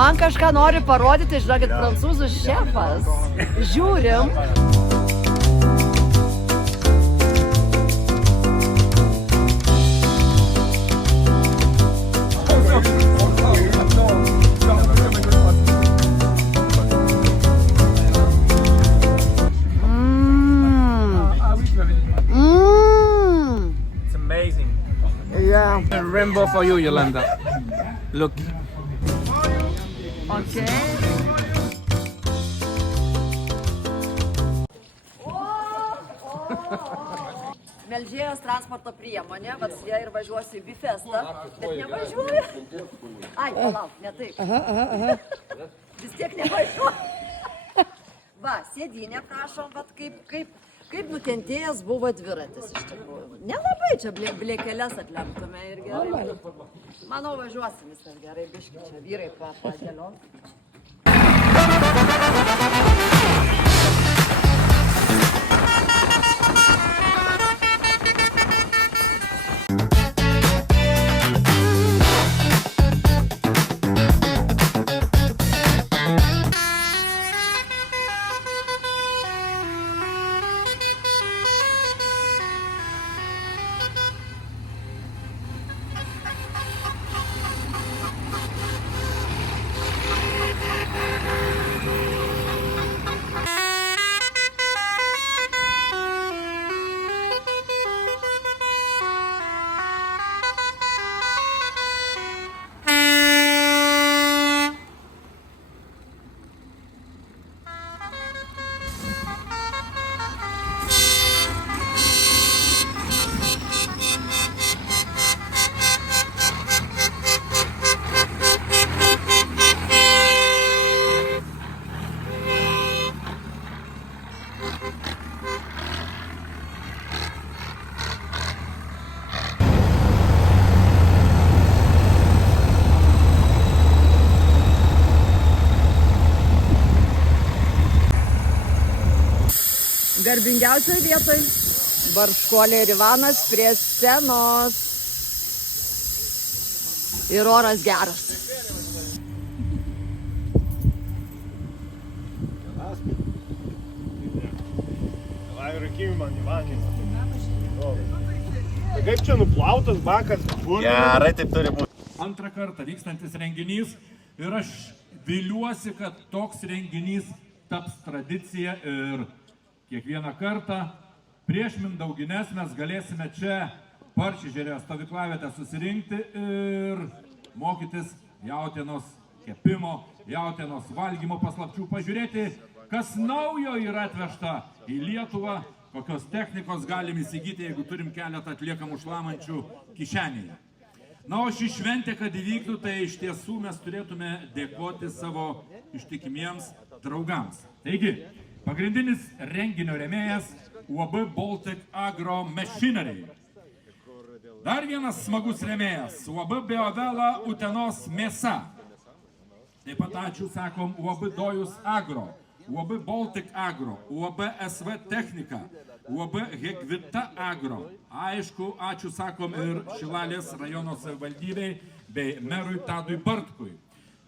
Man kažką nori parodyti, žinokit, prancūzų šefas. Žiūrim. It's amazing. Yeah. A rainbow for you, Yolanda. Look. Okay. Melžėjos transporto priemonė, vat su ja ir važiuosiu į Bifestą, bet nevažiuoju. Ai, palauk, ne taip. Vis tiek nevažiuoju. Va, sėdynė, prašom, vat kaip nukentėjęs buvo dviratis iš tikrųjų. Nelabai čia blėkeles atlemtume ir gerai. Manau, važiuosim viskas gerai, biški čia vyrai padėlios. Garbingiausioj vietoj Barškuolė ir Ivanas prie scenos. Ir oras geras. Tai kaip čia nuplautas bakas? Gerai, taip turi būti. Antrą kartą vykstantis renginys ir aš viliuosi, kad toks renginys taps tradicija ir kiekvieną kartą prieš Mindaugines mes galėsime čia Paršižerio stovyklavietę susirinkti ir mokytis jautienos kepimo, jautienos valgymo paslapčių, pažiūrėti, kas naujo yra atvežta į Lietuvą, kokios technikos galim įsigyti, jeigu turim keletą atliekamų šlamančių kišenėje. Na, o ši šventė, kad įvyktų, tai iš tiesų mes turėtume dėkoti savo ištikimiems draugams. Taigi, pagrindinis renginio rėmėjas UAB Baltic Agro Machinery. Dar vienas smagus rėmėjas UAB Biovela Utenos mėsa. Taip pat ačiū sakom UAB Dojus Agro, UAB Baltic Agro, UAB SV Technika, UAB Hegvita Agro. Aišku, ačiū sakom ir Šilalės rajono savivaldybei bei merui Tadui Bartkui.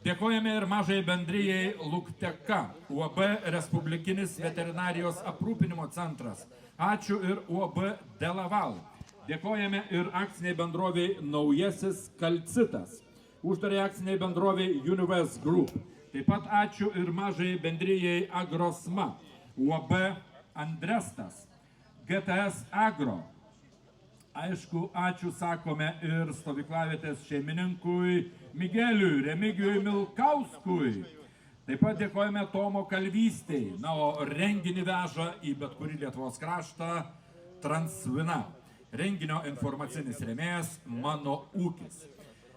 Dėkojame ir mažai bendrijai Lukteka, UAB Respublikinis veterinarijos aprūpinimo centras. Ačiū ir UAB Delaval. Dėkojame ir akciniai bendroviai Naujasis Kalcitas. Uždarė akciniai bendroviai Univers Group. Taip pat ačiū ir mažai bendrijai Agrosma, UAB Andrestas, GTS Agro. Aišku, ačiū sakome ir stovyklavietės šeimininkui Migeliui Remigijui Milkauskui. Taip pat dėkojame Tomo Kalvystei. Na, o renginį veža į bet kurį Lietuvos kraštą Transvina. Renginio informacinis rėmėjas Mano ūkis.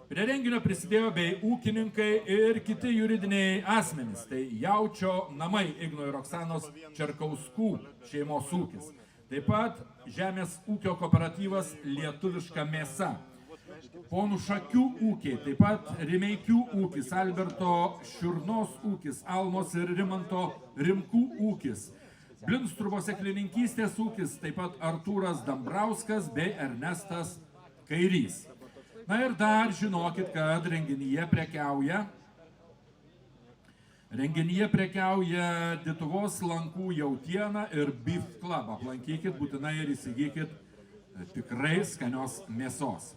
Prie renginio prisidėjo bei ūkininkai ir kiti juridiniai asmenys. Tai Jaučio namai Igno ir Oksanos Čerkauskų šeimos ūkis. Taip pat Žemės ūkio kooperatyvas Lietuviška mėsa. Ponų Šakių ūkiai, taip pat Rimeikių ūkis, Alberto Šiurnos ūkis, Almos ir Rimanto Rimkų ūkis. Blinstrubo seklininkystės ūkis, taip pat Artūras Dambrauskas bei Ernestas Kairys. Na ir dar žinokit, kad renginyje prekiauja Renginyje prekiauja Dituvos lankų jautiena ir Beef Club. Aplankykit būtinai ir įsigykit tikrai skanios mėsos.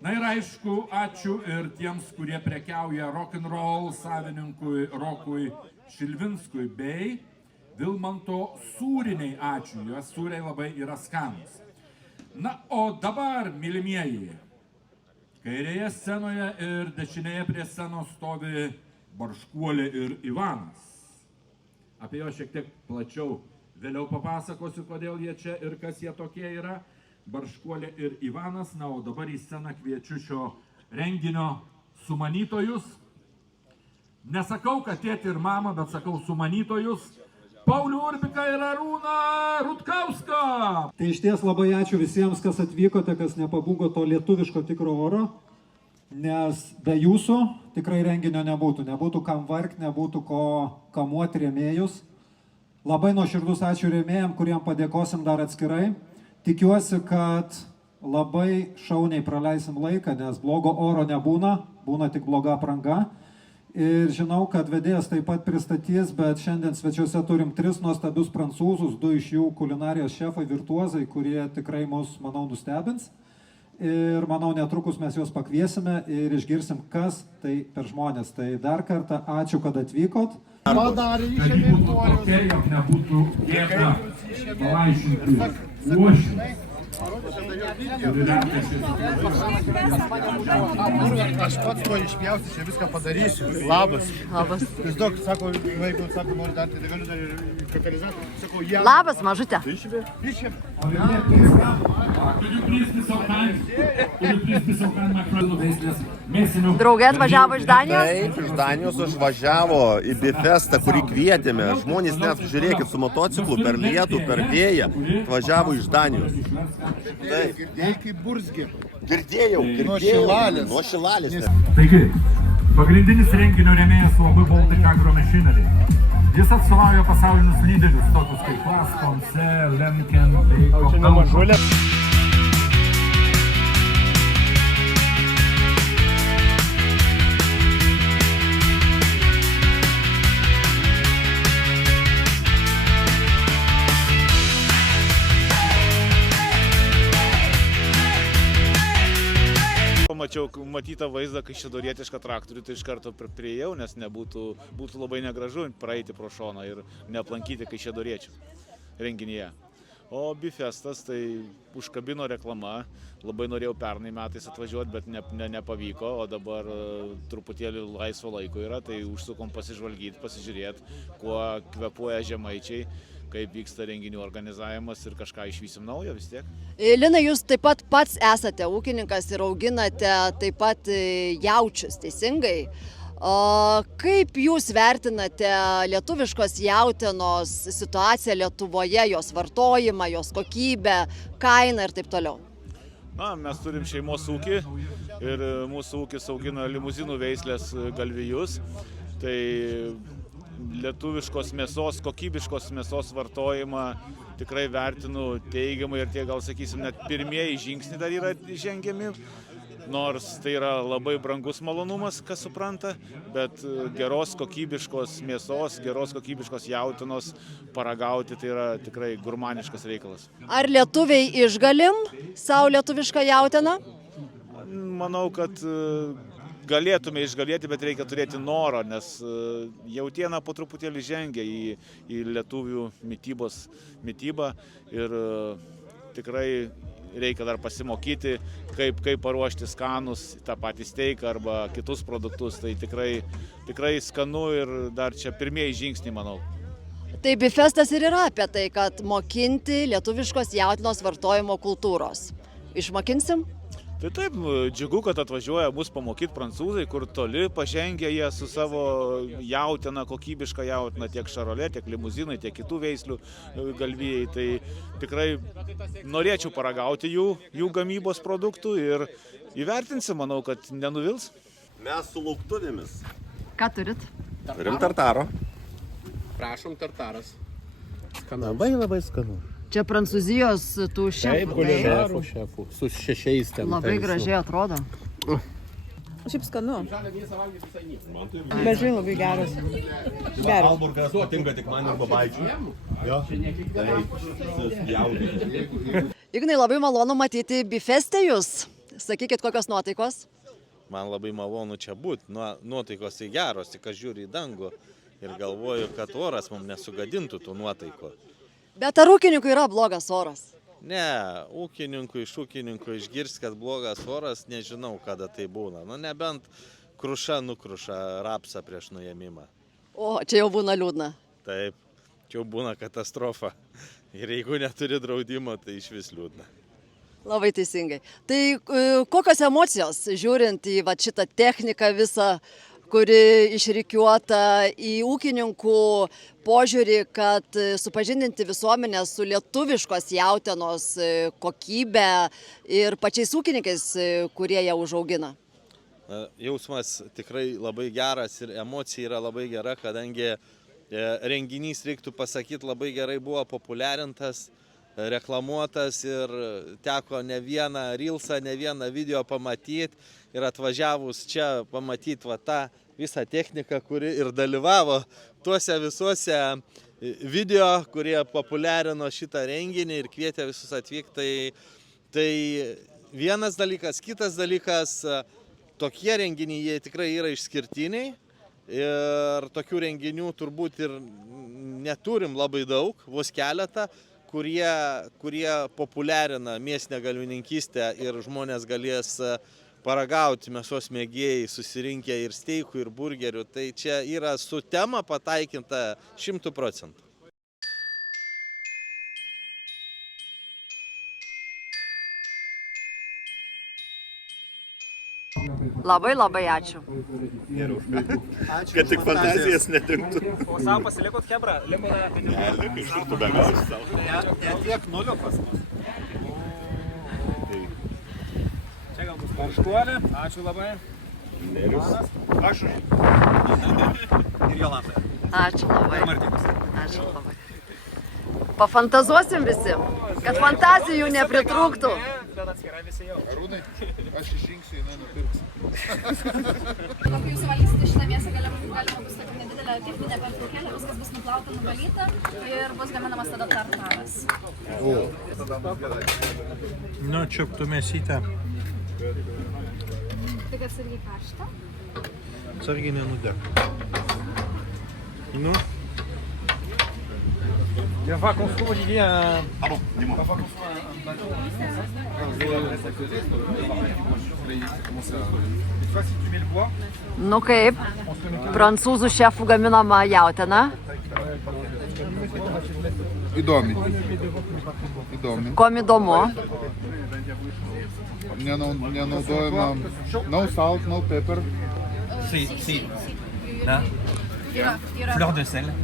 Na ir aišku, ačiū ir tiems, kurie prekiauja Rock'n'Roll savininkui Rokui Šilvinskui bei Vilmanto sūriniai. Ačiū, jos sūriai labai yra skanus. Na, o dabar, mylimieji, kairėje scenoje ir dešinėje prie scenos stovi Barškuolė ir Ivanas. Apie jo šiek tiek plačiau vėliau papasakosiu, kodėl jie čia ir kas jie tokie yra. Barškuolė ir Ivanas. Na, o dabar į sceną kviečiu šio renginio sumanytojus. Nesakau, kad tėtį ir mamą, bet sakau sumanytojus. Paulių Urbiką ir Arūną Rutkauską. Tai iš ties labai ačiū visiems, kas atvykote, kas nepabūgo to lietuviško tikro oro, nes be jūsų tikrai renginio nebūtų. Nebūtų kam vargti, nebūtų ko kamuoti rėmėjus. Labai nuoširdus ačiū rėmėjam, kuriem padėkosim dar atskirai. Tikiuosi, kad labai šauniai praleisim laiką, nes blogo oro nebūna, būna tik bloga apranga. Ir žinau, kad vedėjas taip pat pristatys, bet šiandien svečiuose turim 3 nuostabius prancūzus, 2 iš jų kulinarijos šefai virtuozai, kurie tikrai mus, manau, nustebins. Ir manau, netrukus mes juos pakviesime ir išgirsim, kas tai per žmonės. Tai dar kartą ačiū, kad atvykot. Padarė išėmė Tokia, jog nebūtų gėda pavaišinti uošvius. Aš pats to išpjausiu, čia viską padarysiu. Labas. Labas. Jis daug, sako, jeigu sako, nori dar, tai galiu dar ir katalizatorių. Sakau, jie. Labas, mažutė. Išėmė. Draugai atvažiavo iš Danijos? Taip, iš Danijos užvažiavo į Bifestą, kurį kvietėme. Žmonės net, žiūrėkit, su motociklu per lietų, per vėją, atvažiavo iš Danijos. Taip. Girdėjai kaip burzgė. Girdėjau. Nuo Šilalės. Taigi, pagrindinis renginio rėmėjas labai Baltic Agro Machinery. Jis atstovauja pasaulinius lyderius, tokius kaip Vaskonce, Lemken bei Kopelko. Pamačiau matytą vaizdą, kai šedorietišką traktorių, tai iš karto priėjau, nes būtų labai negražu praeiti pro šoną ir neaplankyti kai šedoriečių renginyje. O Bifestas tai užkabino reklama, labai norėjau pernai metais atvažiuoti, bet nepavyko, o dabar truputėlį laisvo laiko yra, tai užsukom pasižvalgyti, pasižiūrėti, kuo kvepuoja žemaičiai, kaip vyksta renginių organizavimas ir kažką išvysim naujo vis tiek. Linai, jūs taip pat pats esate ūkininkas ir auginate taip pat jaučius, teisingai? Kaip jūs vertinate lietuviškos jautienos situaciją Lietuvoje, jos vartojimą, jos kokybę, kainą ir taip toliau? Na, mes turim šeimos ūkį ir mūsų ūkis augina limuzinų veislės galvijus. Tai lietuviškos mėsos, kokybiškos mėsos vartojimą tikrai vertinu teigiamai ir tie, gal sakysim, net pirmieji žingsniai dar yra žengiami. Nors tai yra labai brangus malonumas, kas supranta, bet geros kokybiškos mėsos, geros kokybiškos jautienos paragauti tai yra tikrai gurmaniškas reikalas. Ar lietuviai išgalim savo lietuvišką jautieną? Manau, kad galėtume išgalėti, bet reikia turėti norą, nes jautiena po truputėlį žengia į lietuvių mitybą ir tikrai reikia dar pasimokyti, kaip paruošti skanus, tą patį steiką arba kitus produktus. Tai tikrai skanu ir dar čia pirmieji žingsniai, manau. Tai Bifestas ir yra apie tai, kad mokinti lietuviškos jautienos vartojimo kultūros. Išmokinsim? Tai taip, džiugu, kad atvažiuoja mus pamokyti prancūzai, kur toli pažengia jie su savo jautiena, kokybišką jautieną, tiek šarolė, tiek limuzinai, tiek kitų veislių galvijai. Tai tikrai norėčiau paragauti jų gamybos produktų ir įvertinsim, manau, kad nenuvils. Mes su lauktuvėmis. Ką turit? Turim tartaro. Prašom, tartaras. Labai skanu. Čia Prancūzijos tų šefų. Šefų, su 6 ten. Labai gražiai atrodo. Šiaip skanu. Bet žinai, labai geras. Geras. Alburgas, o tinka tik man ir babaičiui. Jo. Ignai, labai malonu matyti Bifeste jūs. Sakykit, kokios nuotaikos? Man labai malonu čia būti. Nuotaikos tai geros, tik aš žiūriu į dangų ir galvoju, kad oras mums nesugadintų tų nuotaikų. Bet ar ūkininkui yra blogas oras? Ne, iš ūkininkų išgirs, kad blogas oras, nežinau, kada tai būna. Nu, nebent kruša nukruša rapsą prieš nuėmimą. O, čia jau būna liūdna. Taip, čia jau būna katastrofa. Ir jeigu neturi draudimo, tai iš vis liūdna. Labai teisingai. Tai kokios emocijos, žiūrint į šitą techniką visą, kuri išrikiuota į ūkininkų požiūrį, kad supažindinti visuomenę su lietuviškos jautienos kokybę ir pačiais ūkininkais, kurie ją užaugina? Jausmas tikrai labai geras ir emocija yra labai gera, kadangi renginys, reiktų pasakyti, labai gerai buvo populiarintas, reklamuotas ir teko ne vieną reelsą, ne vieną video pamatyti ir atvažiavus čia pamatyti tą visą techniką, kuri ir dalyvavo tuose visuose video, kurie populiarino šitą renginį ir kvietė visus atvykti. Tai vienas dalykas, kitas dalykas, tokie renginiai jie tikrai yra išskirtiniai ir tokių renginių turbūt ir neturim labai daug, vos keletą, kurie populiarina mėsinę galvininkystę ir žmonės galės paragauti mėsos mėgėjai, susirinkę ir steikų, ir burgerių. Tai čia yra su tema pataikinta 100%. Labai labai ačiū. Kad tik fantazijas nedingtų. O savo pasilikot Hebra? Likote pinigų? Ne, iš kur tu begausi savo. Netiek nulio pas mus. Čia gal bus Marškuolė. Ačiū labai. Nerius. Aš už. Ir Jolanta. Ačiū labai. Ir Martynas. Ačiū labai. Pafantazuosim visi, kad fantazijų nepritrūktų. Bet atskirai visi jau. Arūnai, aš išrinksiu, jinai nupirks. Kai jūs valgysite šitą mėsą, galima bus tokia nedidelė techninė pertraukėlė, viskas bus nuplauta, nuvalyta ir bus gaminamas tada tartaras. Nu, čiuptų mėsytę. Tik atsargiai karštą. Atsargiai nenudek. Nu. Il va falloir qu'on se trouve, Olivier, un... Ah bon, dis-moi. Il va falloir qu'on se trouve un bateau. Une fois, si tu mets le bois... Nu kaip, prancūzų šefų gaminama jautiena. Įdomi. Įdomi. Kom įdomu. Nenaudojama no salt, no pepper. Si. Là. Fleur de sel.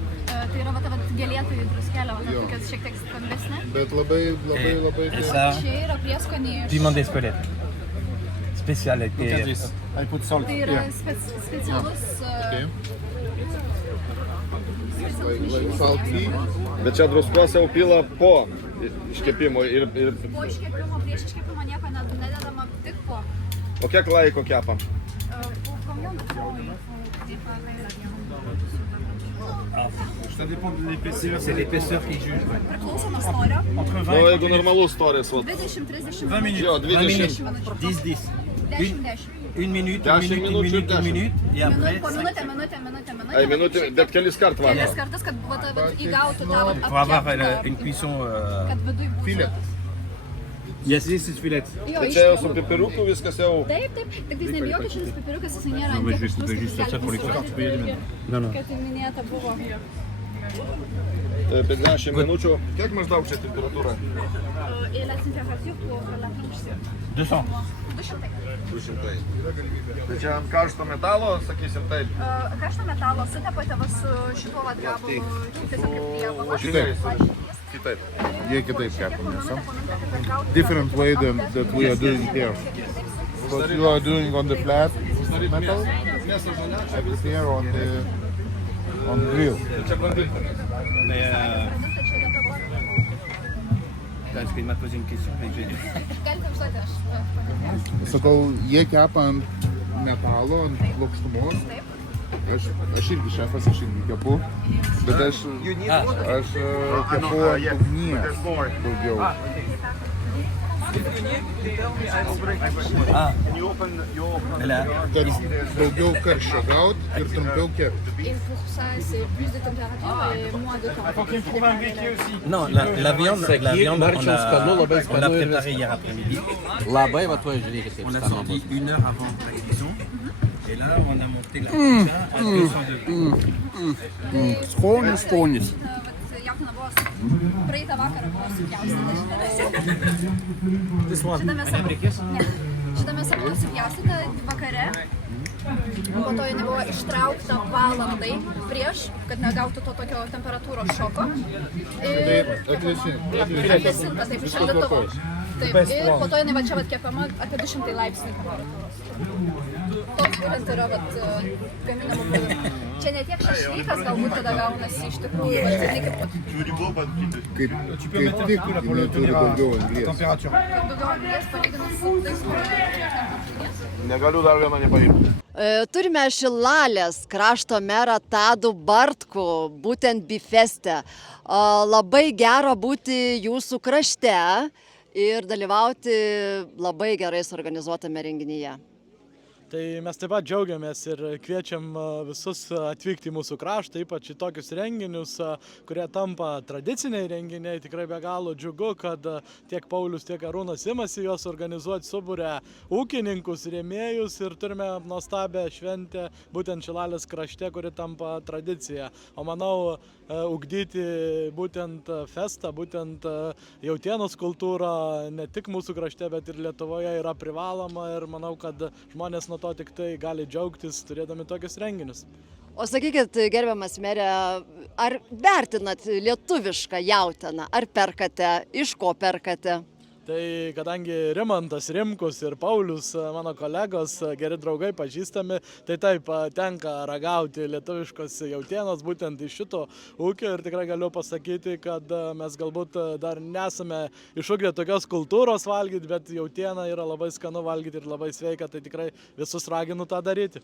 Tai yra va gėlėtojų druskelė, va tokios šiek tiek skambesnė. Bet labai... Čia yra prieskoniai iš... Piment d'Espelette. Spécialité. I put salt Tai yra specialus... Like salt tea. Bet čia druskos jau pila po iškepimo ir... Po iškepimo, prieš iškepimo nieko nededama, tik po. O kiek laiko kepam? C'est l'épaisseur qui juge. Priklauso nuo storio. Nu, jeigu normalus storis, 20-30 20 minutes. Jo, 20. 10. 10. Une minute, 10 minučių ir 10. Et après, Po minutę. Ai, minutė, bet kelis kart va. Kelis kartus, kad įgautų tą pour avoir une cuisson... kad viduj būtų. Filet. Yes, this is filet. Tai čia jau su pipiriuku viskas jau... Taip, tik tais nebijokit, šitas pipiriukas, jisai nėra ant tiek aštrus, kad minėta buvo. Apie 10 minučių. Kiek maždaug čia temperatūra? Et la température pour la planche. 200. 200. Tai čia ant karšto metalo, sakysim taip. Karšto metalo sutepate va su šituo vat gabalu, tiesiog kaip prievalas. Kitaip. Jie kitaip kepa mėsą. Different way than that we are doing here. What you are doing on the flat metal, I prepare on the grill. Parce qu'il m'a posé une question et j'ai... Sakau, jie kepa ant metalo ant plokštumos. Aš irgi šefas, aš irgi kepu, bet aš kepu ant ugnies daugiau. Kad daugiau karščio gaut ir trumpiau kepti. Et pour ça, c'est plus de température et moins de temps. Non, la viande, on l'a préparée hier après-midi. Labai, va toi, žiūrėkit, kaip on l'a sorti 1 heure avant la cuisson. Et là, on a monté la pizza à 200 degrés. Skonis. Jautiena buvo praeitą vakarą buvo supjaustyta šitą mėsą buvo supjaustyta vakare, po to jinai buvo ištraukta valandai prieš, kad negautų to tokio temperatūros šoko. Atvėsinta, taip, iš šaldytuvo. Taip, ir po to jinai va čia kepama apie 200 laipsnių temperatūros. Toks būtent yra gaminamų produktų. Čia ne tiek šašlykas galbūt tada gaunasi iš tikrųjų, bet Kaip tik, jinai turi daugiau anglies. daugiau anglies palyginus su tais produktais. Negaliu dar vieną nepaimti. Turime Šilalės krašto merą Tadų Bartkų, būtent Bifeste. Labai gera būti jūsų krašte ir dalyvauti labai gerai suorganizuotame renginyje. Tai mes taip pat džiaugiamės ir kviečiam visus atvykti į mūsų kraštą, ypač į tokius renginius, kurie tampa tradiciniai renginiai. Tikrai be galo džiugu, kad tiek Paulius, tiek Arūnas imasi juos organizuoti, suburę ūkininkus, rėmėjus ir turime nuostabią šventę būtent Šilalės krašte, kuri tampa tradicija. O manau, ugdyti būtent festą, būtent jautienos kultūrą ne tik mūsų krašte, bet ir Lietuvoje yra privaloma ir manau, kad žmonės nuo to tik tai gali džiaugtis turėdami tokius renginius. O sakykit, gerbiamas merė, ar vertinat lietuvišką jautieną, ar perkate, iš ko perkate? Tai kadangi Rimantas Rimkus ir Paulius, mano kolegos, geri draugai, pažįstami, tai taip, tenka ragauti lietuviškos jautienos būtent iš šito ūkio ir tikrai galiu pasakyti, kad mes galbūt dar nesame išugdę tokios kultūros valgyti, bet jautiena yra labai skanu valgyti ir labai sveika, tai tikrai visus raginu tą daryti.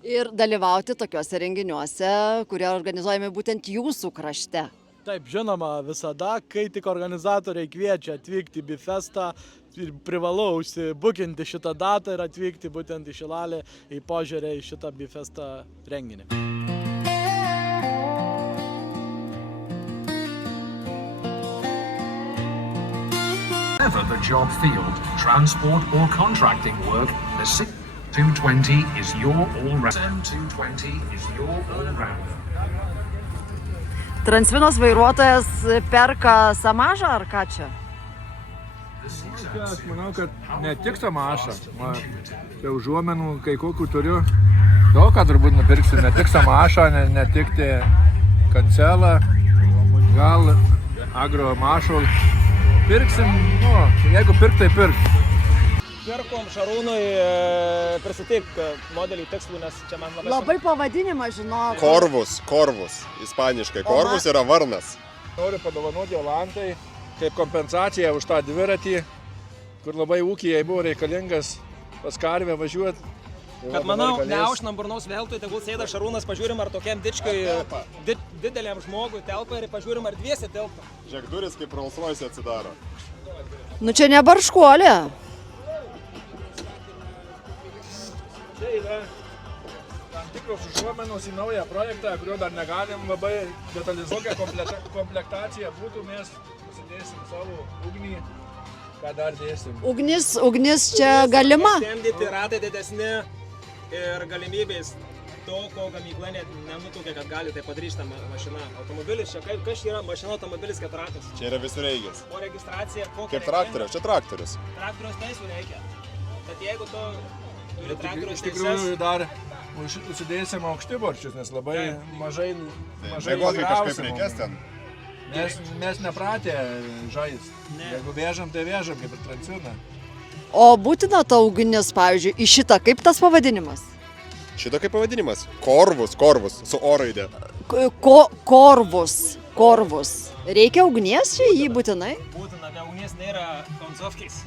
Ir dalyvauti tokiuose renginiuose, kurie organizuojami būtent jūsų krašte. Taip, žinoma, visada, kai tik organizatoriai kviečia atvykti į Bifestą, privalau užsibukinti šitą datą ir atvykti būtent į Šilalę, į Požerę, į šitą Bifestą renginį. Whatever the job field, transport or contracting work, the 220 is your all-round. 220 is your all-round. Transvinos vairuotojas perka Samažą ar ką čia? Aš manau, kad ne tik Samažą. Čia užuomenų kai kokių turiu. Daug ką turbūt nupirksiu, ne tik Samažą, ne tik Kancelą, gal Agro Mašol. Pirksim, jeigu pirk, tai pirk. Pirkom Šarūnui, prisitik modelį tikslų, nes čia man labai pavadinimą žinau. Korvus, ispaniškai. Korvus yra varnas. Noriu padovanoti Jolantai kaip kompensaciją už tą dviratį, kur labai ūkijai buvo reikalingas pas karvę važiuoti. Kad manau, neaušinam burnaus veltui, tegul sėda Šarūnas, pažiūrim, ar tokiam dičkiui, dideliam žmogui telpa ir pažiūrim, ar dviesi telpa. Žiūrėk, duris kaip Rolls-Royce atsidaro. Nu čia ne barškuolė. Čia yra tam tikros užuomenos į naują projektą, kurio dar negalim labai detalizuoti, komplektacija būtų, mes pasidėsim savo ugnį, ką dar dėsim. Ugnis čia galima? Stemdyti ratai didesni ir galimybės to, ko gamykla nenutukė, kad gali tai padaryti šitą mašiną. Automobilis čia, kas yra mašina, automobilis keturratis? Čia yra visureigis. O registracija kokia? Kaip traktorius, čia traktorius. Traktorius teisų reikia. Tad jeigu tu turi traktorius Iš tikrųjų dar užsidėsim aukštiborčius, nes labai mažai kažkaip reikės ten. Mes nepratę žaisti. Jeigu vežam, tai vežam, kaip ir Transviną. O būtina ta ugnis, pavyzdžiui, į šitą, kaip tas pavadinimas? Šito kaip pavadinimas? Korvus, su O raidė. Korvus. Reikia ugnies čia jį būtinai? Būtina, be ugnies nėra koncovkės.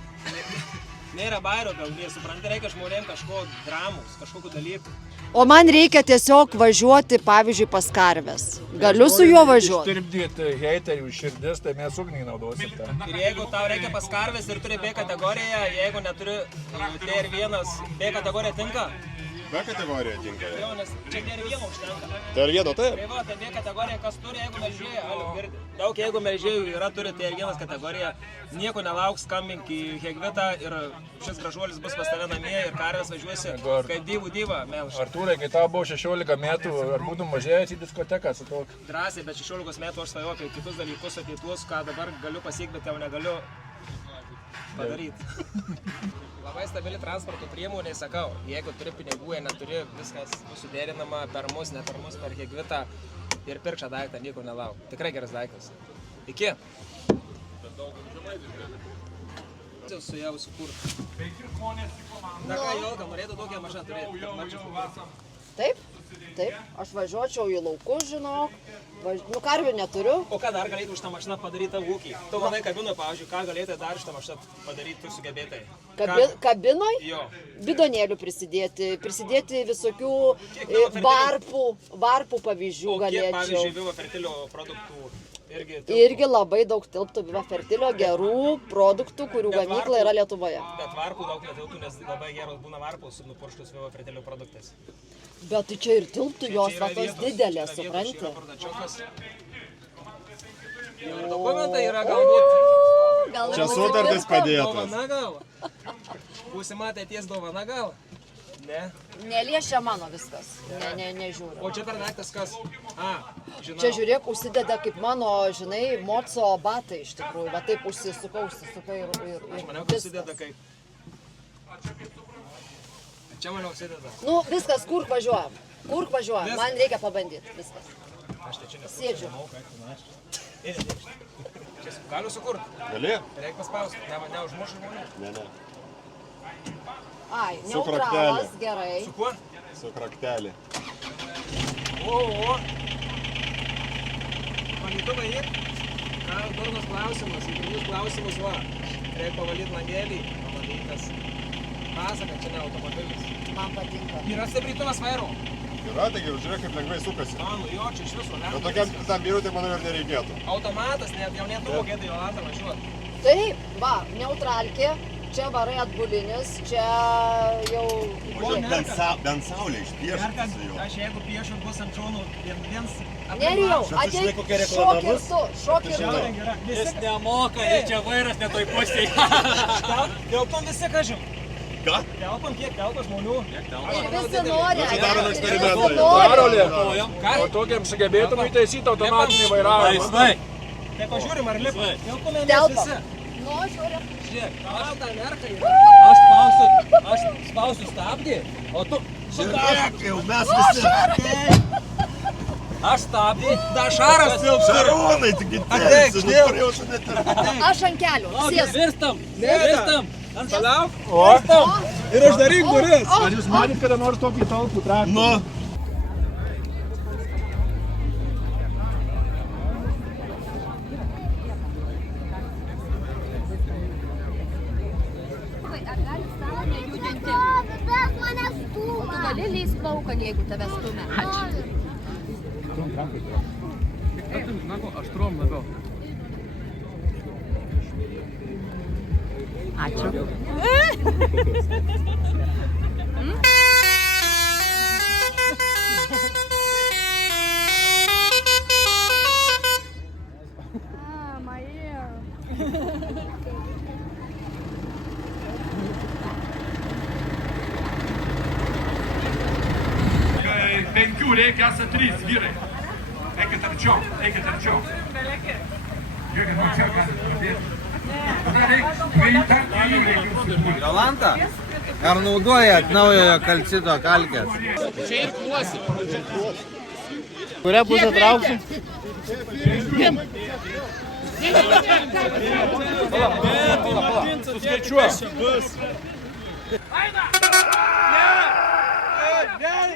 Nėra bairo, gal nesupranti, reikia žmonėm kažko dramos, kažkokių dalykų. O man reikia tiesiog važiuoti, pavyzdžiui, pas karves. Galiu su juo važiuoti. Ištirpdyti heiterių širdis, tai mes ugnį naudosim. Ir jeigu tau reikia pas karves ir turi B kategoriją, jeigu neturi TR1, B kategorija tinka? B kategorija tinka. Jo, nes čia TR1 užtenka. TR1, taip. Tai va, tai B kategorija, kas turi, jeigu melžėjai, daug jeigu melžėjų yra, turi TR1 kategoriją, nieko nelauk, skambink į Hegvitą ir šis gražuolis bus pas tave namie ir karves važiuosi, kaip dyva melš. Artūrai, kai tau buvo 16 metų, ar būtum mažėjęs į diskoteką su tokiu? Drąsiai, bet 16 metų aš svajoju apie kitus dalykus, apie tuos, ką dabar galiu pasiekti, bet jau negaliu padaryti. Labai stabili transporto priemonė, sakau, jeigu turi pinigų, jei neturi, viskas suderinama per mus, ne per mus, per Hegvitą ir pirk šią daiktą, nieko nelauk. Tikrai geras daiktas. Iki. Su jau sukurti. Na ką, Jolga, norėtų tokią mašiną turėti? Taip, taip, aš važiuočiau į laukus, žinok, nu karvių neturiu. O ką dar galėtų už tą mašiną padaryti tavo ūkį? Tu manai kabinoj, pavyzdžiui, ką galėtų dar už tą mašiną padaryti tu sugebėtai? Kabinoj? Jo. Bidonėlių prisidėti visokių varpų pavyzdžių galėčiau. O kiek, pavyzdžiui, Viva Fertilio produktų irgi tilptų? Irgi labai daug tilptų Viva Fertilio gerų produktų, kurių gamykla yra Lietuvoje. Bet varpų daug netilptų, nes labai geros būna varpus nupurštus Viva Fertilio produktais. Bet tai čia ir tilptų jos, va tos didelės, supranti? Ir dokumentai yra galbūt... Čia sutartis padėtas. Dovana gal? Būsima ateities dovana gal? Ne? Neliečia mano viskas, nežiūriu. O čia per naktas kas? Žinau. Čia žiūrėk, užsideda kaip mano, žinai, moco batai iš tikrųjų, va taip užsisuka ir Aš maniau, kad užsideda kaip... Čia maniau užsideda. Nu, viskas, kur važiuojam? Kur važiuojam? Man reikia pabandyti, viskas. Aš tai čia nesu. Sėdžiu. Galiu sukurt? Gali? Reikia paspausti. Neužmuš žmonių? Ne. Ai, Su neutralas, krakteliu. gerai. Su kuo? Su kraktelį. O. Valytuvai ir? Ką, durnas klausimas, įdomus klausimus va. Reikia pavalyti langelį, pavalytas. Pasaka, čia ne automobilis. Man patinka. Yra stebrytuvas vairo. Yra, taigi žiūrėk, kaip lengvai sukasi. Nu jo, čia iš viso. Bet tokiam tam vyrui tai manau ir nereikėtų. Automatas, jau netuvo gėdai Jolantą važiuoti. Taip, va, neutralkė, čia varai atbulinis, čia jau... Bent saulė išpieštas su juo. Aš jeigu piešiu bus ant šonų viens... Nerijau, ateik, šok ir tu. Jis nemoka, čia vairas ne toj pusėj. Telpam visi, ką žinau. Ką? Telpam kiek telpa žmonių. Ir visi nori, darom eksperimentą. Karolė, o tokiam sugebėtum įtaisyti automatinį vairavimą. Tai pažiūrim, ar lipa. Telpame mes visi. Nu, žiūrėk. Žiūrėk, šalta merka yra. Aš spausiu stabdį, o tu... Žiūrėk, jau mes visi. Aš stabdį, da šaras tilpsiu. Šarūnai, tik įtėsi. Aš ant kelių, sėsk. Virstam. Palauk. O? Ir uždaryk duris. Ar jūs matėt kada nors tokį talpų traktorių? Nu. Ar gali stalą nejudinti? Bet mane stūma. O tu gali leist plauką, jeigu tave stumia? Ačiū. Aštrom labiau. Ačiū. My ear. 5 reikia, esate 3 vyrai. Eikit arčiau, eikit arčiau. Žiūrėkit, nuo čia galit pradėti. Tada reikia 2 kartų įreikius. Jolanta, ar naudojat naujojo kalcito kalkės? Čia ir kluosi. Kurią pusę trauksiu? Pala. Suskaičiuos. Gerai,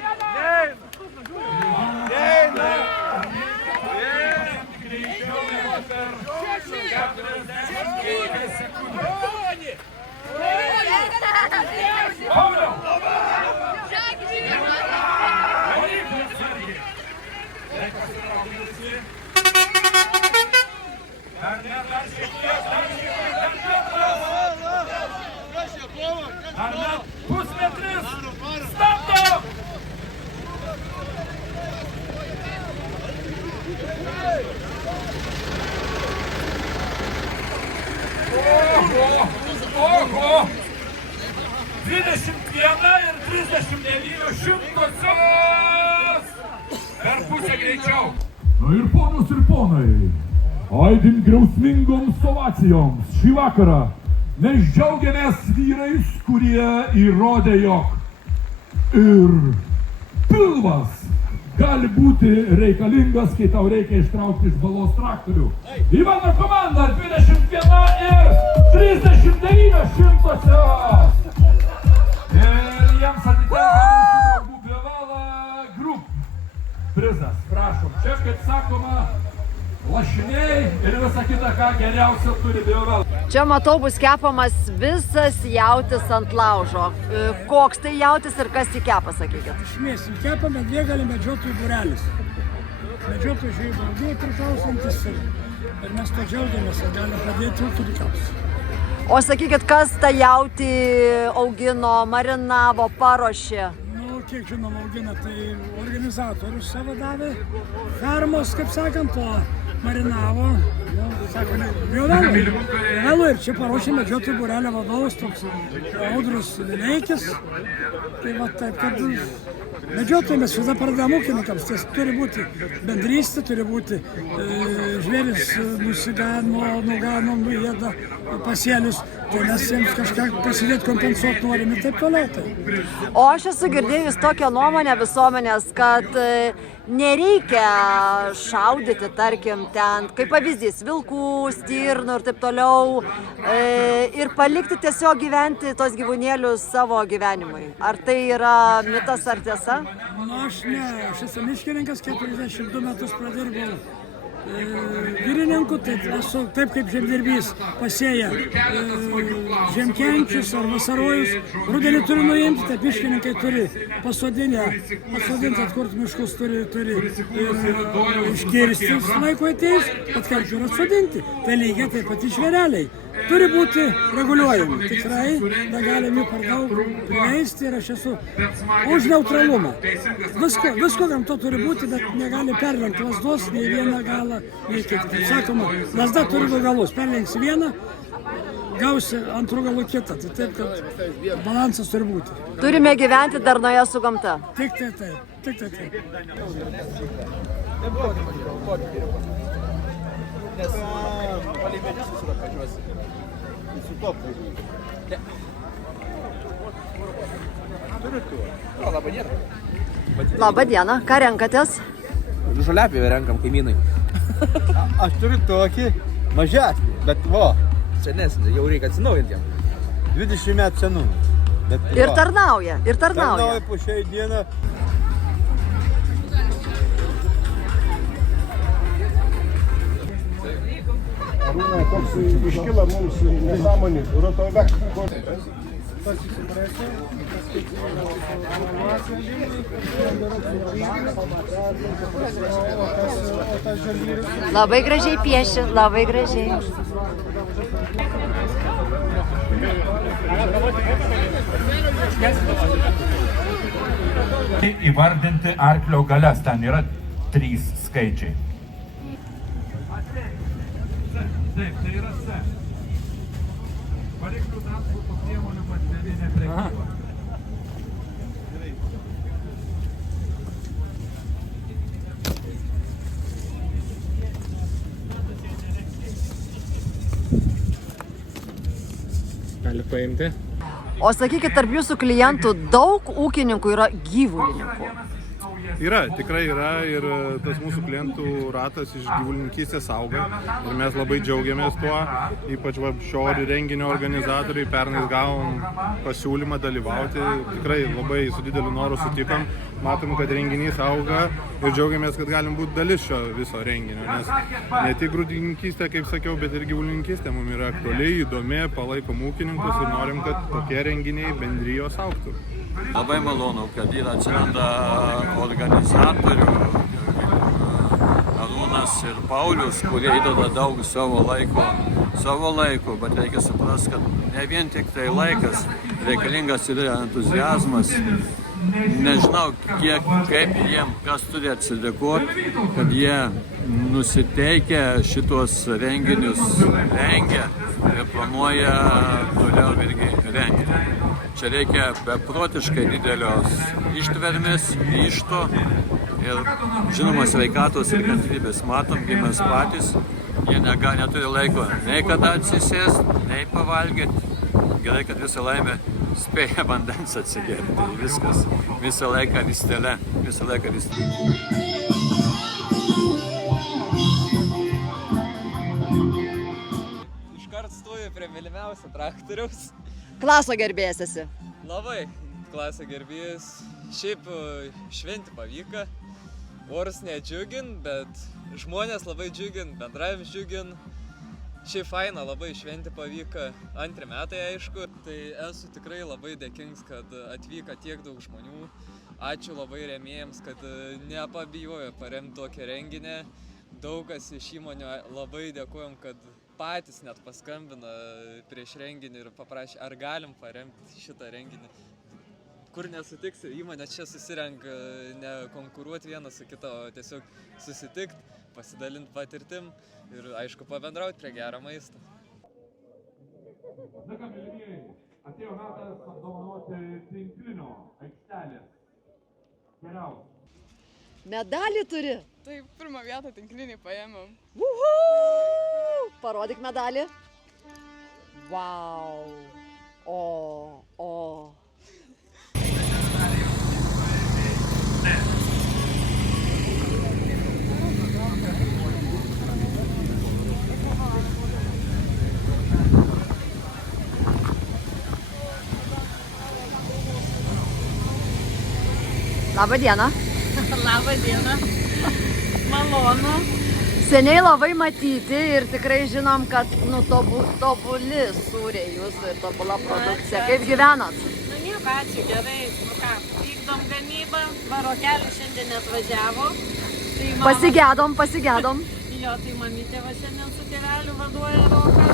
greičiau. Na ir ponios ir ponai, aidint griausmingoms ovacijoms šį vakarą mes džiaugiamės vyrais, kurie įrodė, jog ir pilvas gali būti reikalingas, kai tau reikia ištraukti iš balos traktorių. Į mano komandą 21 ir 39 šimtosios. Ir jiems atitenka mūsų draugų Biovala Group prizas. Prašom, čia kaip sakoma, lašiniai ir visa kita, ką geriausio turi Biovala. Čia matau bus kepamas visas jautis ant laužo. Koks tai jautis ir kas jį kepa, sakykit? Išmėsim kepą medvėgalį medžiotojų būrelis. Medžiotojų žvejybų draugijai priklausantis ir mes to džiaugiamės ir galim padėti ūkininkams. O sakykit, kas tą jautį augino, marinavo, paruošė? Nu, kiek žinom, augina, tai organizatorius savo davė, fermos, kaip sakant, o marinavo, sako, Biovala ir čia paruošė medžiotojų būrelio vadovas, toks Audrius Vileikis. Tai va taip, kad medžiotojai mes visada pradėjom ūkininkams, tai turi būti bendrystė, turi būti žvėris nusigano, nugano, nuėda pasėlius, tai mes jiems kažką pasidėti kompensuoti norim ir taip toliau. Tai. O aš esu girdėjus tokią nuomonę visuomenės, kad nereikia šaudyti, tarkim, ten, kaip pavyzdys, vilkų, stirnų ir taip toliau, ir palikti tiesiog gyventi tos gyvūnėlius savo gyvenimui. Ar tai yra mitas ar tiesa? Na, aš ne, aš esu miškininkas, 42 metus pradirbau girininku, tai esu taip kaip žemdirbys pasėję žemkenčius ar vasarojus, rudenį turi nuimti, taip miškininkai turi pasodinti, atkurti miškus turi ir iškirsti laiko ateis, kad kartu ir atsodinti. Tai lygiai taip pat žvėreliai turi būti reguliuojami. Tikrai negalim jų per daug prileisti ir aš esu už neutralumą. Visko gamto turi būti, bet negali perlenkti lazdos nei vieną galą, nei kitą. Kaip sakoma, lazda turi du galus. Perlenksi vieną, gausi antrų galų kitą. Tai taip, kad balansas turi būti. Turime gyventi darnoje su gamta. Tik tai taip. Labą dieną, ką renkatės? Žoliapjovę renkam kaimynai. Aš turiu tokį mažesnį, bet Senesnį, jau reikia atsinaujinti jam. 20 metų senumas. Ir tarnauja. Tarnauja po šiai dieną. Arūnai, toks iškilo mums nesąmonį, rotovek. Labai gražiai pieši, labai gražiai. Įvardinti arklio galias, ten yra 3 skaičiai. Taip, tai yra C. Variklių transporto priemonių pasaulinė prekyba. Gali paimti. O sakykit, tarp jūsų klientų daug ūkininkų yra gyvulininkų? Yra, tikrai yra ir tas mūsų klientų ratas iš gyvulininkystės auga ir mes labai džiaugiamės tuo, ypač šio renginio organizatoriai pernai gavom pasiūlymą dalyvauti, tikrai labai su dideliu noru sutikom, matom, kad renginys auga ir džiaugiamės, kad galim būti dalis šio viso renginio, nes ne tik grūdininkystė, kaip sakiau, bet ir gyvulininkystė mums yra aktualiai, įdomi, palaikom ūkininkus ir norim, kad tokie renginiai bendrijos augtų. Labai malonu, kad yra atsiranda organizatorių, Arūnas ir Paulius, kurie įdeda daug savo laiko, bet reikia suprasti, kad ne vien tik tai laikas, reikalingas ir entuziazmas. Nežinau, kaip jiem, kas turi atsidėkoti, kad jie nusiteikę šitos renginius rengia ir planuoja toliau irgi rengti. Čia reikia beprotiškai didelios ištvermės, ryžto ir žinoma sveikatos ir kantrybės. Matom, kai mes patys, jie neturi laiko nei kada atsisėsti, nei pavalgyti. Gerai, kad visą laimę spėja vandens atsigerti. Tai viskas, visą laiką ristele, visą laiką ristele. Iškart stoju prie mylimiausio traktoriaus. Klaso gerbėjas esi. Labai klaso gerbėjas. Šiaip šventi pavyko. Oras nedžiugin, bet žmonės labai džiugin, bendravimas džiugin. Šiaip faina, labai šventi pavyko. 2 metai, aišku. Tai esu tikrai labai dėkingas, kad atvyko tiek daug žmonių. Ačiū labai rėmėjams, kad nepabijojo paremti tokį renginį. Daug kas iš įmonių labai dėkojom, kad patys net paskambina prieš renginį ir paprašė, ar galim paremti šitą renginį. Kur nesutiksi, įmonė čia susirenka ne konkuruoti vieną su kitą, o tiesiog susitikti, pasidalinti patirtim ir aišku pabendrauti prie gerą maistą. Na ką, mylimieji, atėjo metas apdovanoti tinklinio aikštelės. Geriausia. Medalį turi? Taip, 1 vietą tinklinį paėmėm. Parodyk medalį. Vau. O. Labą dieną. Labą dieną. Malonu. Seniai labai matyti ir tikrai žinom, kad tobuli sūriai jūsų ir tobula produkcija. Kaip gyvenat? Nieko, ačiū, gerai. Vykdom gamybą, varokelis šiandien atvažiavo. Pasigedom. Jo, tai mamytė va šiandien su tėveliu vaduoja roką.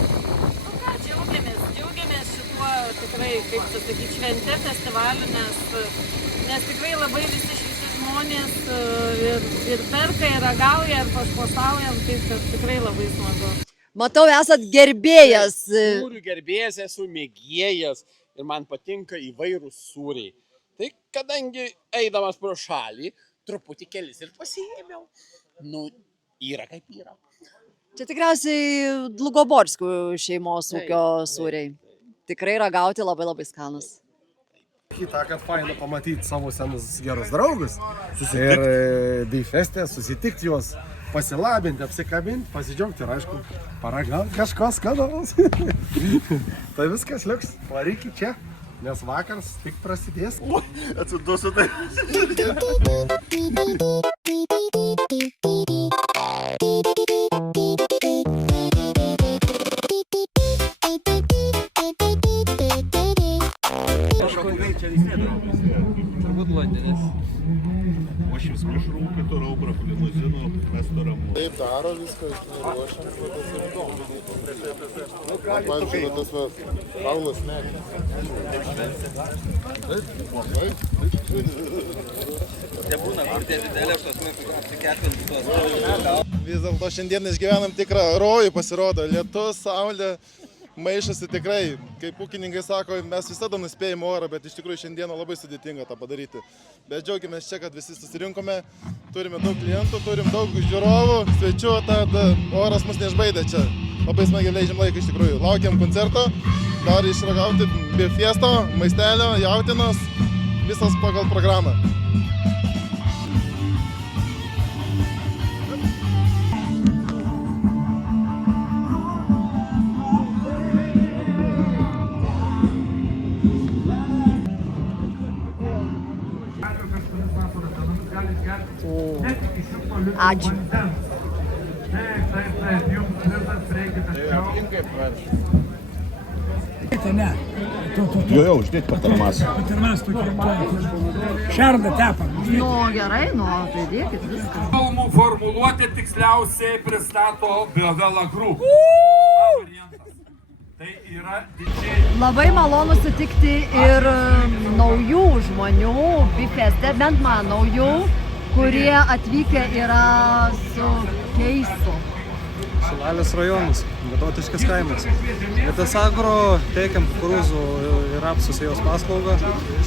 Džiaugiamės šituo tikrai, kaip čia sakyti, švente festivaliu, nes tikrai labai visi šilti žmonės ir perka, ir ragauja, ir pašposaujam, taip kad tikrai labai smagu. Matau, esat gerbėjas. Sūrių gerbėjas, esu mėgėjas ir man patinka įvairūs sūriai. Tai kadangi eidamas pro šalį, truputį kelis ir pasiėmiau. Yra kaip yra. Čia tikriausiai Dlugoborskių šeimos ūkio sūriai. Tikrai ragauti labai labai skanus. Kita, kad faina pamatyti savo senus gerus draugus ir Bifeste, susitikti juos, pasilabinti, apsikabinti, pasidžiaugti ir aišku, paragauti kažko skanaus. Tai viskas liuks, varykit čia, nes vakaras tik prasidės. Atsiduosiu tai. Turbūt Londinis. Ošim mišrų, kitur aubrachų, limuzinų, restoranų. Taip daro viską, ruošiam. Pavyzdžiui, tas Paulas Nekis. Nebūna, kur tie didelės tos mūsų apsikešinti tuos. Vis dėlto šiandien išgyvenam tikrą rojų, pasirodo. Lietus, saulė. Maišasi tikrai, kaip ūkininkai sako, mes visada nuspėjame orą, bet iš tikrųjų šiandieną labai sudėtinga tą padaryti. Bet džiaugiamės čia, kad visi susirinkome, turime daug klientų, turim daug žiūrovų, svečių, tad oras mus neišbaidė čia. Labai smagiai leidžiam laiką iš tikrųjų. Laukiam koncerto, dar išragauti bifiesto, maistelio, jautienos, visas pagal programą. Ačiū. Jo, uždėti patarmas. Patarmas tokia, šardą tepam. Gerai, tai dėkit viską. Formuluotė tiksliausiai pristato Biovela Group. Tai yra didžiai. Labai malonu sutikti ir naujų žmonių Bifeste, bent man naujų, kurie atvykę yra su keisu. Šilalės rajonas, Bedotiškis kaimas. ETS Agro teikiam kukurūzų ir rapsų sėjos paslaugą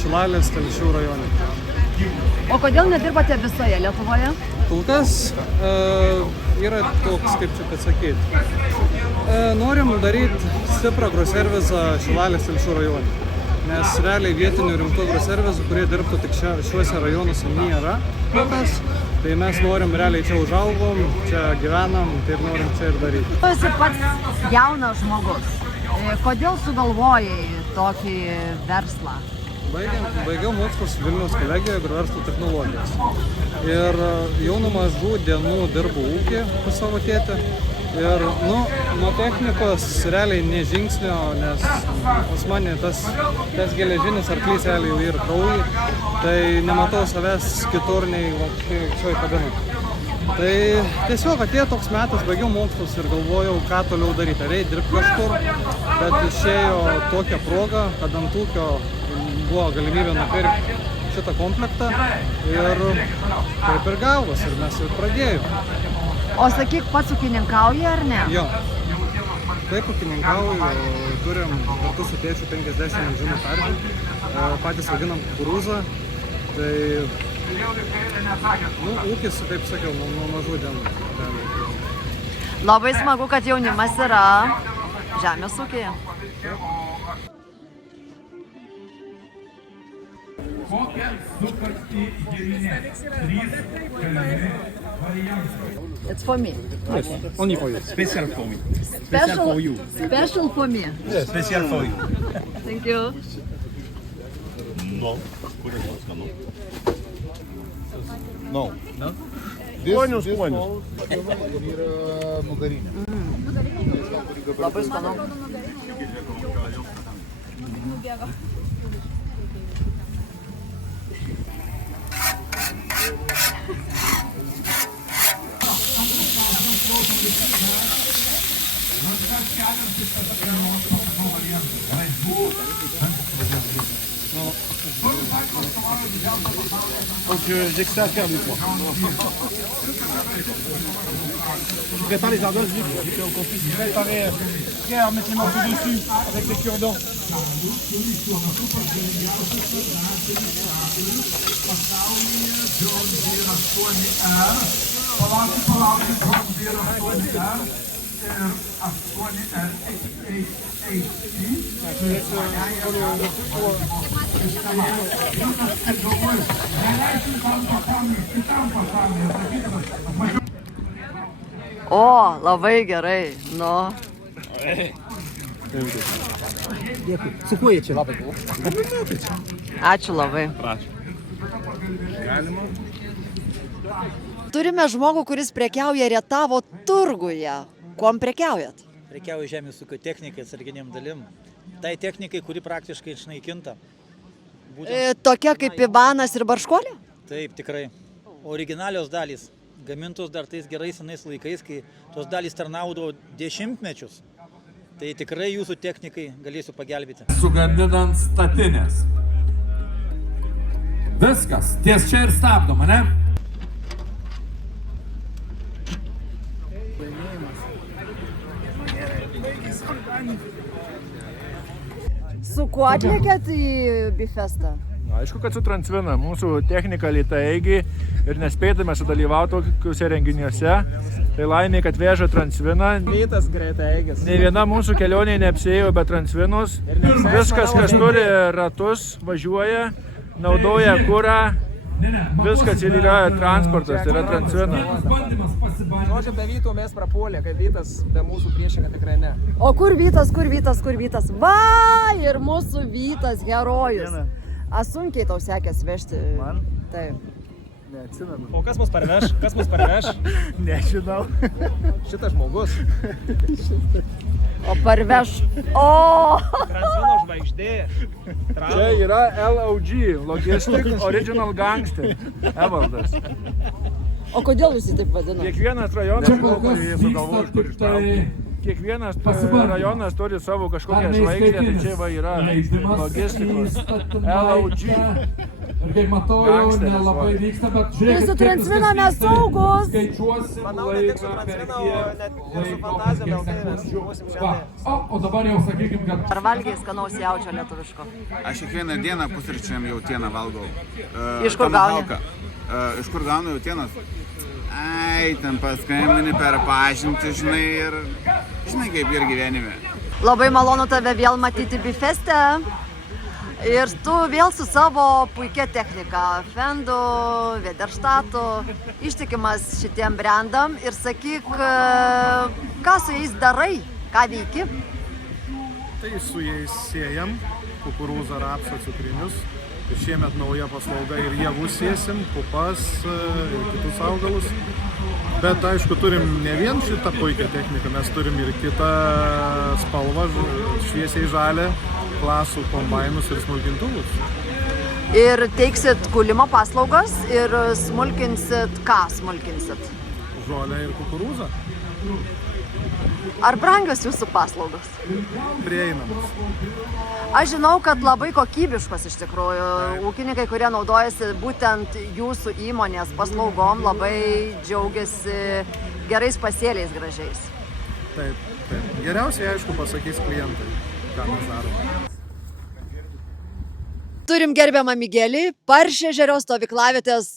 Šilalės Telšių rajone. O kodėl nedirbate visoje Lietuvoje? Kol kas yra toks, kaip čia pasakyti. Norim daryti stiprą agroservizą Šilalės Telšių rajone. Nes realiai vietinių rimtų agroservizų, kurie dirbtų tik šiuose rajonuose, nėra. Tai mes norim, realiai čia užaugom, čia gyvenam, tai norim čia ir daryti. Tu esi pats jaunas žmogus. Kodėl sugalvojai tokį verslą? Baigiau mokslus Vilniaus kolegijoje agroverslo technologijos. Ir jau nuo mažų dienų dirbau ūkį pas savo tėtį. Ir, nuo technikos realiai ne žingsnio, nes pas mane tas geležinis arklys realiai jau yra kraujai, tai nematau savęs kitur nei šioj kabinoj. Tai tiesiog atėjo toks metas, baigiau mokslus ir galvojau, ką toliau daryti. Ar eiti dirbti kažkur, bet išėjo tokia proga, kad ant ūkio buvo galimybė nupirkti šitą komplektą ir taip ir gavos ir mes ir pradėjome. O sakyk, pats ūkininkauji ar ne? Jo. Taip, ūkininkauju, turim kartu su tėčiu 50 milžinų karvių, patys auginam kukurūzą, tai ūkis, kaip sakiau, nuo mažų dienų. Labai smagu, kad jaunimas yra žemės ūkyje. Kokią sukaktį giminė? 3 galimi variantai. It's for me. Yes, only for you. Special for me. Special for you. Special for me. Yes, special for you. Thank you. No. No. No? Skonius. Ir yra nugarinė. Labai skanu. Donc j'ai que ça à faire du poids. Je prépare les ardeuses qu'on puisse préparer, prêt à remettre les morceaux dessus avec les cure-dents. O, labai gerai, nu. Dėkui. Su kuo jie čia? Ačiū labai. Turime žmogų, kuris prekiauja Rietavo turguje. Kuom prekiaujat? Prekiauju žemės ūkio technikai, atsarginiam dalim. Tai technikai, kuri praktiškai išnaikinta. Tokia kaip Ivanas ir Barškolė? Taip, tikrai. Originalios dalys. Gamintos dar tais gerais senais laikais, kai tos dalys tarnaudavo dešimtmečius. Tai tikrai jūsų technikai galėsiu pagelbėti. Sugadinant statinės. Viskas, ties čia ir stabdom, ne? Su kuo atlėkėt į Bifestą? Aišku, kad su Transvina. Mūsų technika lytaeigiai ir nespėtume sudalyvauti tokiuose renginiuose. Tai laimė, kad veža Transvina. Vytas greitaeigis. Nei viena mūsų kelionė neapsiėjo be Transvinos. Viskas, kas turi ratus, važiuoja, naudoja kurą. Viskas ir yra transportas, tai yra Transvina. Žodžiu, be Vyto mes prapuolė, kad Vytas be mūsų priešinga tikrai ne. O kur Vytas? Va, ir mūsų Vytas herojus. A sunkiai tau sekės vežti? Man? Taip. Neatsimenu. O kas mus parveš? Nežinau. Šitas žmogus. O parveš. O! Transvino žvaigždė. Čia yra LOG, Logistic Original Gangster. Evaldas. O kodėl visi taip vadina? Kiekvienas rajonas sugalvoja, iš kur ištraukti. Kiekvienas rajonas turi savo kažkokią žvaigždę, tai čia va yra logistikos. LOG. Ir kaip matau, jau nelabai vyksta, bet žiūrėkit, su transvino mes saugus. Skaičiuosim laiką per kiek sekundžių. O dabar jau sakykim, kad... Ar valgiai skanaus jaučio lietuviško? Aš kiekvieną dieną pusryčiam jautieną valgau. Iš kur gauni? Iš kur gaunu jautienas? Ai, ten paskambini per pažintį, žinai, ir žinai kaip ir gyvenime. Labai malonu tave vėl matyti Bifeste. Ir tu vėl su savo puikia technika, Fendu, Vederštatu, ištikimas šitiem brandam ir sakyk, ką su jais darai, ką veiki? Tai su jais siejam kukurūzą, rapsą, cukrinius. Šiemet nauja paslauga ir javus sėsim, pupas ir kitus augalus. Bet aišku, turim ne vien šitą puikią techniką, mes turim ir kitą spalvą, šviesiai žalę, klasų kombainus ir smulkintuvus. Ir teiksit kūlimo paslaugas ir smulkinsit, ką smulkinsit? Žolę ir kukurūzą. Ar brangios jūsų paslaugos? Prieinamos. Aš žinau, kad labai kokybiškos iš tikrųjų. Ūkininkai, kurie naudojasi būtent jūsų įmonės paslaugom, labai džiaugiasi gerais pasėliais gražiais. Taip, taip. Geriausiai, aišku, pasakys klientai, ką mes darome. Turim gerbiamą Migelį, Paršežerio stovyklavietės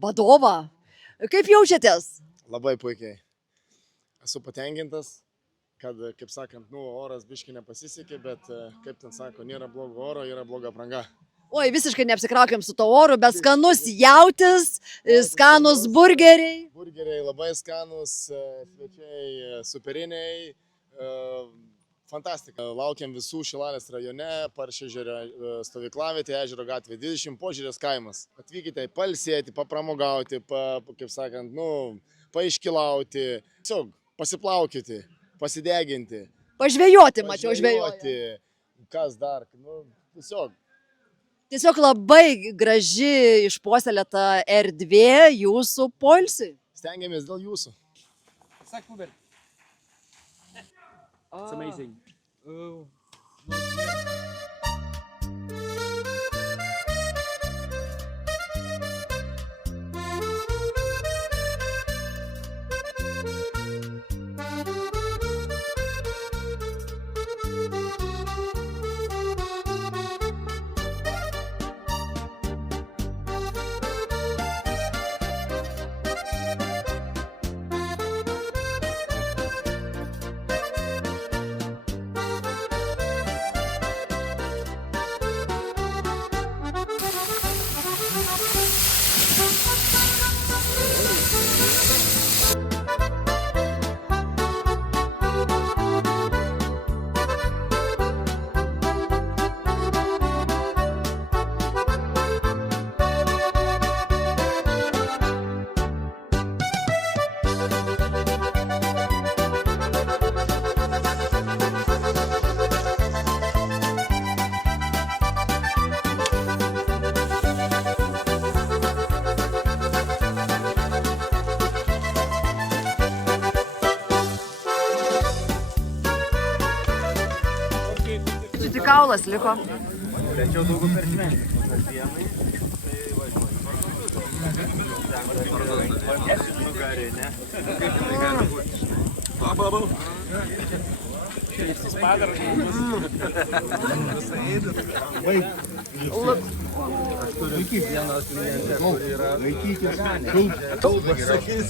vadovą. Kaip jaučiatės? Labai puikiai. Esu patenkintas, kad, kaip sakant, oras biškai nepasisekė, bet, kaip ten sako, nėra blogo oro, yra bloga apranga. Oi, visiškai neapsikraukėm su to oru, bet skanus jautis, skanus burgeriai. Burgeriai labai skanus, svečiai superiniai, fantastika. Laukiam visų Šilalės rajone, Paršežerio stovyklavietė, Ežero gatvė 20, Požerės kaimas. Atvykite palsėti, papramogauti, kaip sakant, paiškilauti, tiesiog pasiplaukyti, pasideginti. Pažvejoti, mačiau, žvejoti. Kas dar, tiesiog. Tiesiog labai graži išpuoselėta erdvė jūsų poilsiui. Stengiamės dėl jūsų. Sak, Uber. It's amazing. Kaulas liko. Rečiau daugiau per šventę. Nugarinė. Kaip tai gali būti? Labau. Šis padaras. Laikyk vienos klientės, kuri yra... Laikykis. Kalbas sakys.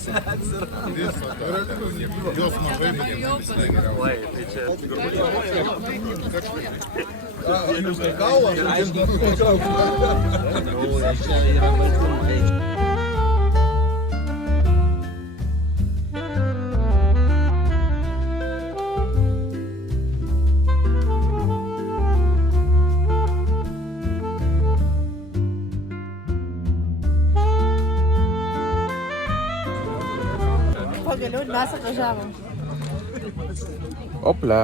Jos mažai, bet Oi, tai čia... jūs tai kaulas. Čia yra balkūnai. Pagaliau mes atvažiavom. Oplia.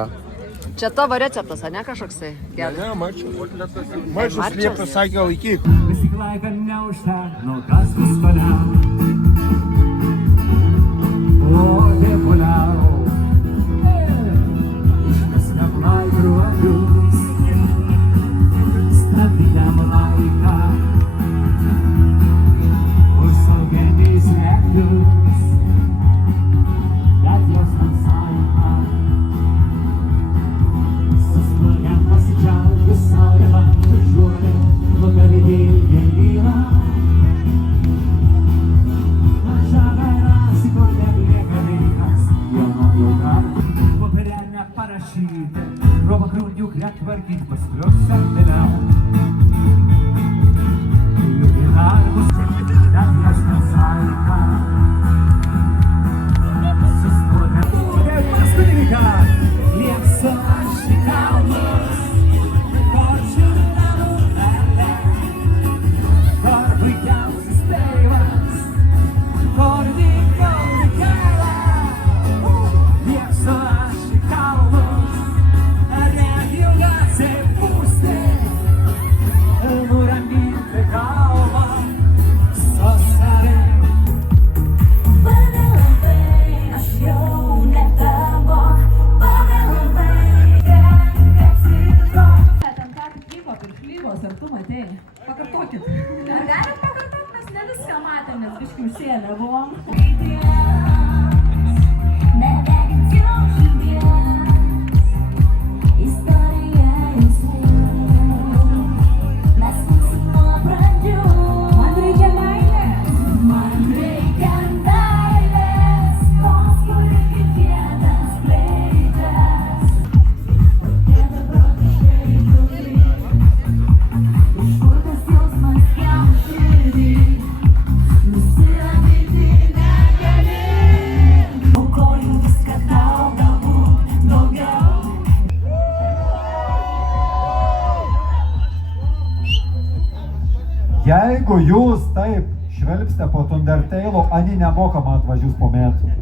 Čia tavo receptas, ne kažkoksai? Ne, mačiau. Mačiau, lieptas sakė laikyk. Visi laiką neužteno, kas viskoliau. O dėpuliau. Išmeskam laikrodžius. Stabdydam laiką. vakare buvom. Jeigu jūs taip švelpsite po Thundertale'o, ani nemokama atvažius po metų.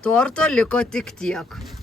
Torto liko tik tiek.